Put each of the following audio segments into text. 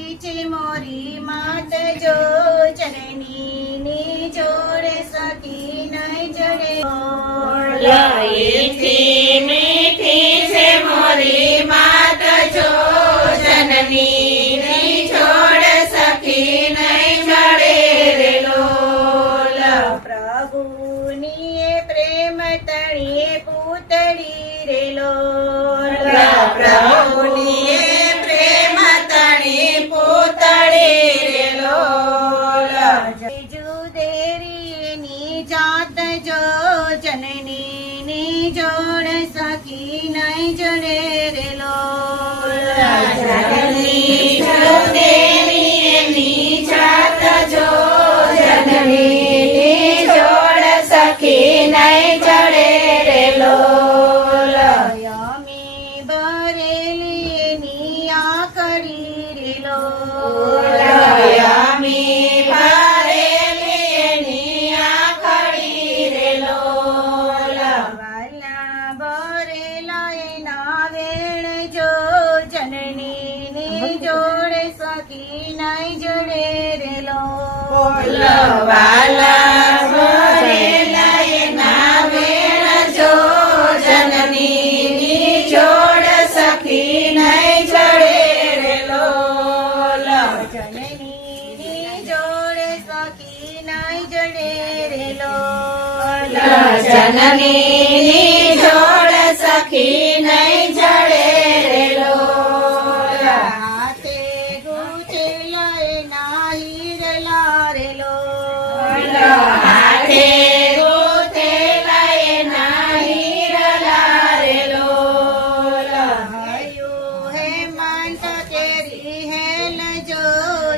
સખી છે મોરી માત જો જનની જોડે સખી નહીં જડે મીઠી મીઠી છે મોરી માત જો જનની છોડ સખી નહીં જડે રે લોલ પ્રભુની પ્રેમ તળીએ પૂતળી રે લોલ પ્રભુની પ્રેમ તણી પૂતળી રે લોલ જુદેરીની જાત જો જનની જોડ સખી નહીં જડે રે લોલ જનની જુદેરીની જાત જો જનની જોડ સખી નહીં જડે રે લોલ યમી બરેલીની આકડી રે લોલ યમી ભરેલીની આખડી રે લોલ વાલા બરેલા એના વેણ જો જનની જોડ સખી નહીં જડે રે લોલ વાલા ભરેલા એના વેણ જો જનની જોડ સખી નહીં જડે રે લોલ જનની જોડ સખી નહીં જડે રે લોલ જનની જોડ સખી નહીં જડે રે લોલ હાથે ગૂંથેલા એના હીરલા રે લોલ હાથે ગૂંથેલા એના હીરલા રે લોલ હૈયું હેમંત કેરી હેલ જો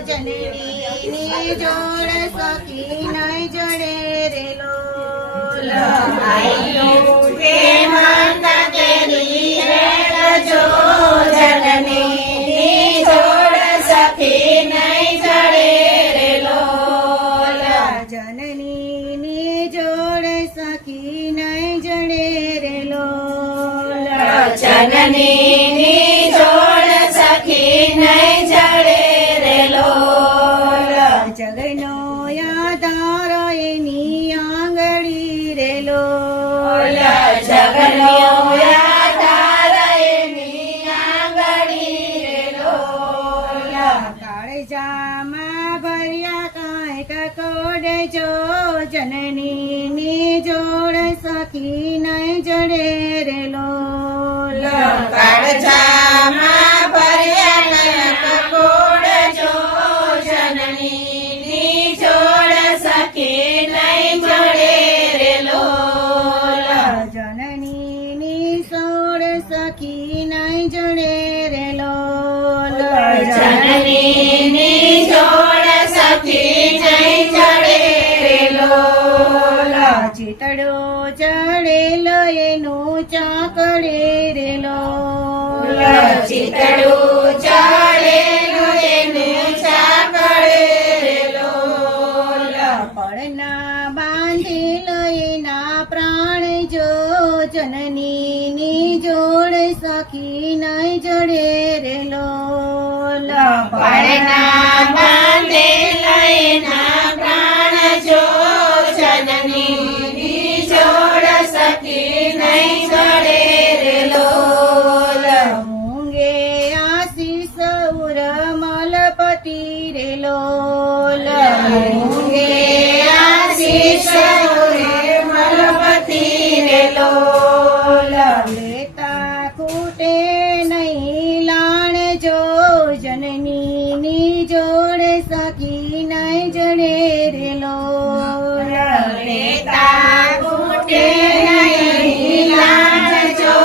જનની જોડ સખી નહીં જડે રે લોલ આયુ હેમંત કેરી હેલ જો જનની જોડ સખી નહીં જડે રે લોલ જનની જોડ સખી નહીં જડે રે લોલ જનની જોડ સખી નહીં જડે રે લોલ જગનો આધાર એની આંગળી રે લોલ જગનો આધાર એની આંગળી રે લોલ કાળજામાં ભર્યા કાંઈક કોડ જો જનની જોડ સખી નહીં જડે રે લોલ કાળજામાં ભર્યા કકોડ જો જનની જોડ સખી નહીં જડે રે લોલ જનની સોડ સખી નહીં જડે રે લોલ જનની જોડ સખી નહીં જડે રે લોલ ચિતડો ચડેલો એનું ચાકડે રે લોલ ચિતડું ચડેલું એનું ચાકડે રે લોલ પડના બાંધેલો એના પ્રાણ જો જનની જોડ સખી નહીં જડે રે લોલ પડના બાંધેલા એના પ્રાણ જો જનની જોડ સખી નહીં જડે રે લોલ મૂંગે આશીષ ઉરમલપતિ રે લોલ મૂંગે આશીષ ઉરમલપતિ રે લોલ લેતા ખૂટે નહીં લાણ જો જનની જોડ સખી નહીં જડે રે લોલ લેતા ખૂટે નહીં લાડ જો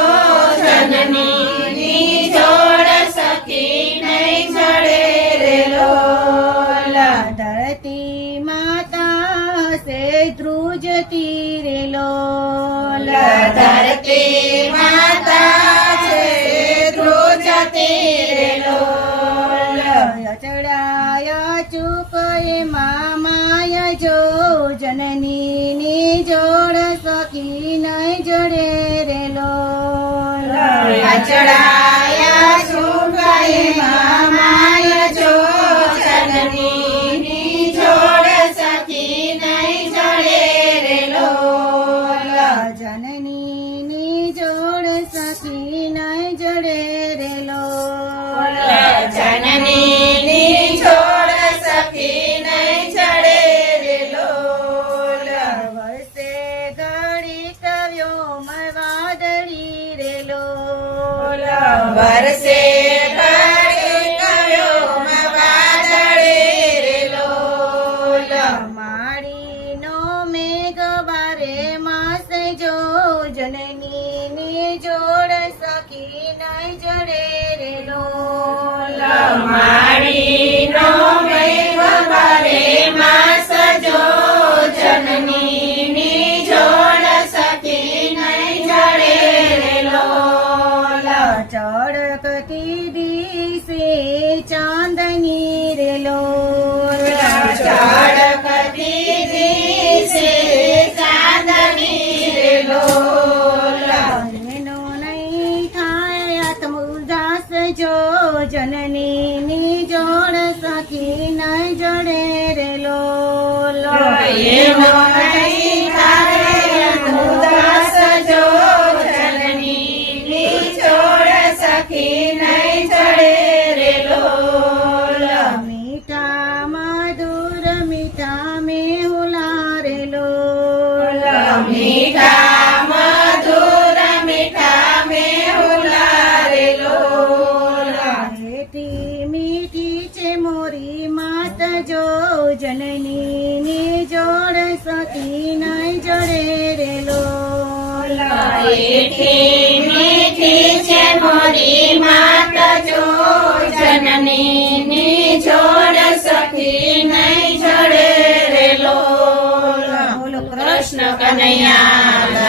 જનની જોડ સખી નહીં જડે રે લોલ ધરતી માતા સે ધ્રુજતી રે લોલ ધરતી માતા છે ધ્રુજતી રે લોલ ચડાય ચૂક મામાય જો જનની જોડ સખી નહીં જડે રે લોલ ચડાયા સુગાય મામાય જો સખી નહીં જડે રે લોલ એનો નહીં થાય ઉદાસ જો જનની જોડ સખી નહીં જડે રે લોલ મીઠા મધુર મીઠા મેહુલા રે લોલ મીઠા મધુર મીઠા મેહુલા રે લોલ મીઠી મીઠી છે મોરી માત જો જનની ની જોડ સખી નહીં જડે રે લોલ મીઠી મીઠી છે મોરી માત જો જનની જોડ સખી નહીં જડે રે લોલ બોલો કૃષ્ણ કનૈયા